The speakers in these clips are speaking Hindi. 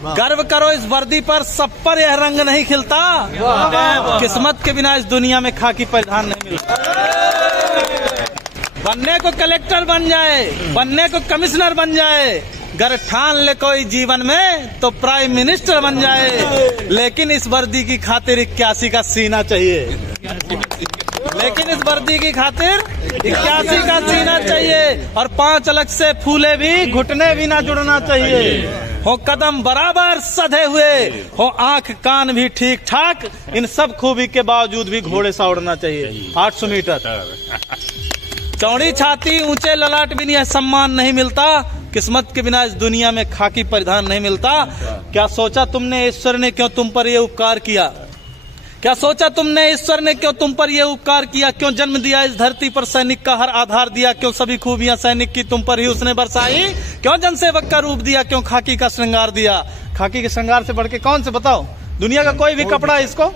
गर्व करो इस वर्दी पर, सब पर यह रंग नहीं खिलता। किस्मत के बिना इस दुनिया में खाकी परिधान नहीं मिलता। बनने को कलेक्टर बन जाए, बनने को कमिश्नर बन जाए, गर ठान ले कोई जीवन में तो प्राइम मिनिस्टर बन जाए। लेकिन इस वर्दी की खातिर 81 का सीना चाहिए। लेकिन इस वर्दी की खातिर 81 का सीना चाहिए। और 5 अलग से फूले भी, घुटने भी ना जुड़ना चाहिए। हो कदम बराबर सधे हुए, हो आंख कान भी ठीक ठाक, इन सब खूबी के बावजूद भी घोड़े सा उड़ना चाहिए। 800 मीटर चौड़ी छाती, ऊंचे ललाट भी नहीं सम्मान नहीं मिलता। किस्मत के बिना इस दुनिया में खाकी परिधान नहीं मिलता। क्या सोचा तुमने ईश्वर ने क्यों तुम पर यह उपकार किया? क्या सोचा तुमने ईश्वर ने क्यों तुम पर यह उपकार किया? क्यों जन्म दिया इस धरती पर, सैनिक का हर आधार दिया? क्यों सभी खूबियां सैनिक की तुम पर ही उसने बरसाई? क्यों जनसेवक का रूप दिया? क्यों खाकी का श्रृंगार दिया? खाकी के श्रृंगार से बढ़ के कौन से बताओ? दुनिया का कोई भी कपड़ा इसको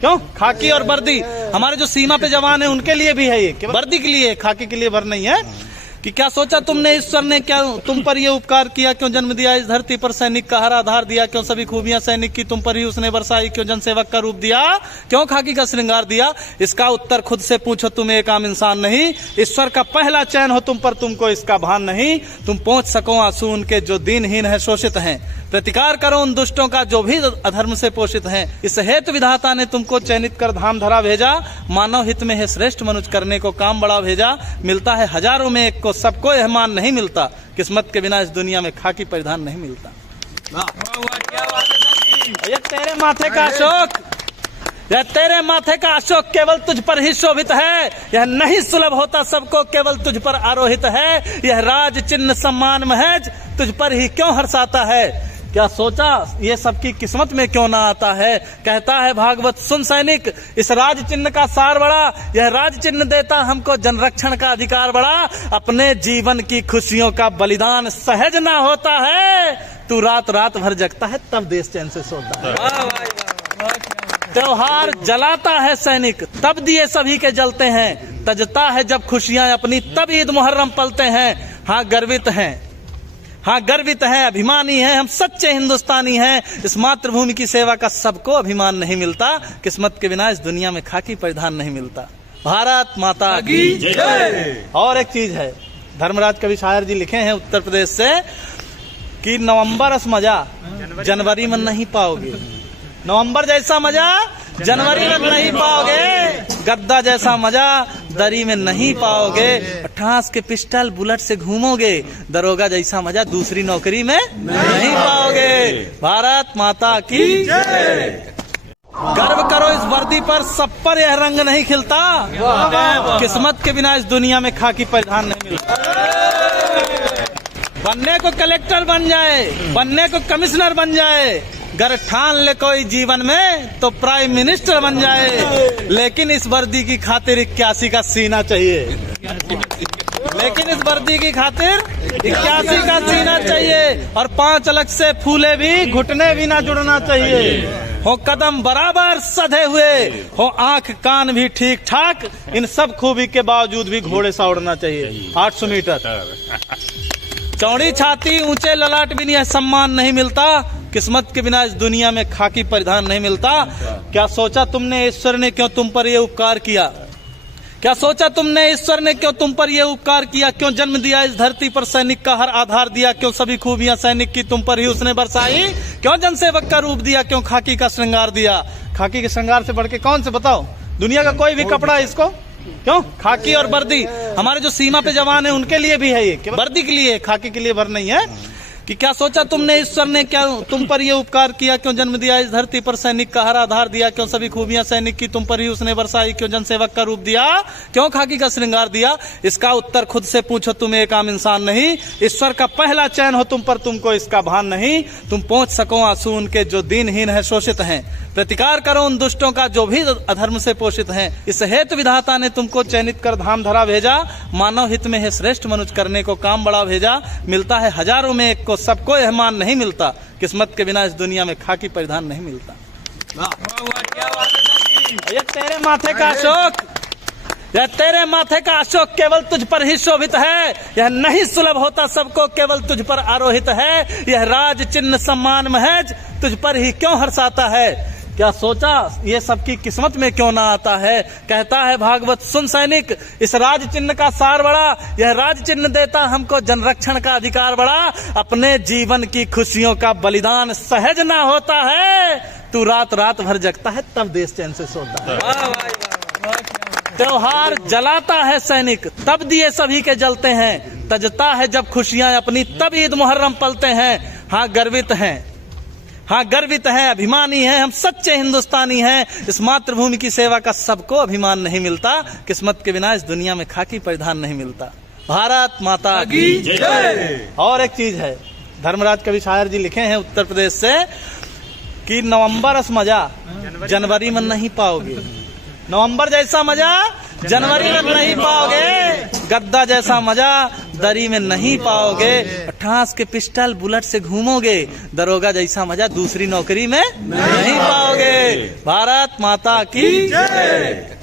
क्यों? खाकी और वर्दी हमारे जो सीमा पे जवान है उनके लिए भी है, ये वर्दी के लिए, खाकी के लिए भर नहीं है। कि क्या सोचा तुमने ईश्वर ने क्या तुम पर ये उपकार किया? क्यों जन्म दिया इस धरती पर, सैनिक का हर आधार दिया? क्यों सभी खूबियां सैनिक की तुम पर ही उसने बरसाई? क्यों जनसेवक का रूप दिया? क्यों खाकी का श्रृंगार दिया? इसका उत्तर खुद से पूछो, तुम एक आम इंसान नहीं। ईश्वर का पहला चयन हो तुम पर, तुमको इसका भान नहीं। तुम पहुंच सको आंसू उनके जो दीनहीन है, शोषित हैं। प्रतिकार करो उन दुष्टों का जो भी अधर्म से पोषित हैं। इस हेतु विधाता ने तुमको चयनित कर धाम धरा भेजा। मानव हित में है श्रेष्ठ मनुष्य करने को काम बड़ा भेजा। मिलता है हजारों में एक को, सबको यह मान नहीं मिलता। किस्मत के बिना इस दुनिया में खाकी परिधान नहीं मिलता। ये तेरे माथे का अशोक, यह तेरे माथे का अशोक केवल तुझ पर ही शोभित है। यह नहीं सुलभ होता सबको, केवल तुझ पर आरोहित है। यह राज चिन्ह सम्मान महज तुझ पर ही क्यों हर्षाता है? क्या सोचा ये सबकी किस्मत में क्यों ना आता है? कहता है भागवत सुन सैनिक, इस राज चिन्ह का सार बड़ा। यह राज चिन्ह देता हमको जनरक्षण का अधिकार बड़ा। अपने जीवन की खुशियों का बलिदान सहज ना होता है। तू रात रात भर जगता है तब देश चैन से सोता है। त्योहार जलाता है सैनिक तब दिए सभी के जलते हैं। तजता है जब खुशियां अपनी तब ईद मुहर्रम पलते हैं। हाँ गर्वित हैं, हाँ गर्वित है, अभिमानी है, हम सच्चे हिंदुस्तानी हैं। इस मातृभूमि की सेवा का सबको अभिमान नहीं मिलता। किस्मत के बिना इस दुनिया में खाकी परिधान नहीं मिलता। भारत माता की जय। और एक चीज है, धर्मराज कवि शायर जी लिखे हैं उत्तर प्रदेश से कि नवंबर अस मजा जनवरी में नहीं पाओगे। नवंबर जैसा मजा जनवरी में नहीं पाओगे। गद्दा जैसा मजा दरी में नहीं पाओगे। ठास के पिस्टल बुलेट से घूमोगे। दरोगा जैसा मजा दूसरी नौकरी में नहीं पाओगे। भारत माता की जय। गर्व करो इस वर्दी पर, सब पर यह रंग नहीं खिलता। किस्मत के बिना इस दुनिया में खाकी परिधान नहीं मिलता। बनने को कलेक्टर बन जाए, बनने को कमिश्नर बन जाए, गर ठान ले कोई जीवन में तो प्राइम मिनिस्टर बन जाए। लेकिन इस वर्दी की खातिर 81 का सीना चाहिए। लेकिन इस वर्दी की खातिर 81 का सीना चाहिए। और 5 अलग से फूले भी, घुटने भी ना जुड़ना चाहिए। हो कदम बराबर सधे हुए, हो आंख कान भी ठीक ठाक, इन सब खूबी के बावजूद भी घोड़े सा उड़ना चाहिए। 800 मीटर चौड़ी छाती, ऊंचे ललाट भी नहीं सम्मान नहीं मिलता। किस्मत के बिना इस दुनिया में खाकी परिधान नहीं मिलता। क्या सोचा तुमने ईश्वर ने क्यों तुम पर यह उपकार किया? क्या सोचा तुमने ईश्वर ने क्यों तुम पर यह उपकार किया? क्यों जन्म दिया इस धरती पर, सैनिक का हर आधार दिया? क्यों सभी खूबियां सैनिक की तुम पर ही उसने बरसाई? क्यों जनसेवक का रूप दिया? क्यों खाकी का श्रृंगार दिया? खाकी के श्रृंगार से बढ़ के कौन से बताओ? दुनिया का कोई भी कपड़ा इसको क्यों? खाकी और वर्दी हमारे जो सीमा पे जवान है उनके लिए भी है, ये वर्दी के लिए, खाकी के लिए भर नहीं है। कि क्या सोचा तुमने ईश्वर ने क्या तुम पर यह उपकार किया? क्यों जन्म दिया इस धरती पर, सैनिक का हर आधार दिया? क्यों सभी खूबियां सैनिक की तुम पर ही उसने बरसाई? क्यों जनसेवक का रूप दिया? क्यों खाकी का श्रृंगार दिया? इसका उत्तर खुद से पूछो, तुम एक आम इंसान नहीं। ईश्वर का पहला चयन हो तुम पर, तुमको इसका भान नहीं। तुम पहुंच सको आंसू उनके जो दीनहीन है, शोषित हैं। प्रतिकार करो उन दुष्टों का जो भी अधर्म से पोषित हैं। इस हेतु विधाता ने तुमको चयनित कर धाम धरा भेजा। मानव हित में है श्रेष्ठ मनुष्य करने को काम बड़ा भेजा। मिलता है हजारों में एक को, सबको यह मान नहीं मिलता। किस्मत के बिना इस दुनिया में खाकी परिधान नहीं मिलता। ये तेरे माथे का अशोक, यह तेरे माथे का अशोक केवल तुझ पर ही शोभित है, यह नहीं सुलभ होता सबको केवल तुझ पर आरोहित है, यह राज चिन्ह सम्मान महज तुझ पर ही क्यों हर्षाता है। क्या सोचा ये सबकी किस्मत में क्यों ना आता है। कहता है भागवत सुन सैनिक, इस राज चिन्ह का सार बड़ा, यह राज चिन्ह देता हमको जनरक्षण का अधिकार बड़ा। अपने जीवन की खुशियों का बलिदान सहज ना होता है, तू रात रात भर जगता है तब देश चैन से सोता है। त्योहार जलाता है सैनिक तब दिए सभी के जलते हैं, तजता है जब खुशियां अपनी तब ईद मुहर्रम पलते हैं। हाँ गर्वित हैं, हाँ गर्वित हैं, अभिमानी हैं, हम सच्चे हिंदुस्तानी हैं। इस मातृभूमि की सेवा का सबको अभिमान नहीं मिलता, किस्मत के बिना इस दुनिया में खाकी परिधान नहीं मिलता। भारत माता की जय। और एक चीज है, धर्मराज कवि शायर जी लिखे हैं उत्तर प्रदेश से कि नवंबर अस मजा जनवरी में नहीं पाओगे, नवंबर जैसा मजा जनवरी में नहीं पाओगे, गद्दा जैसा मजा दरी में नहीं पाओगे, ठास के पिस्टल बुलेट से घूमोगे, दरोगा जैसा मजा दूसरी नौकरी में नहीं पाओगे। भारत माता की जय।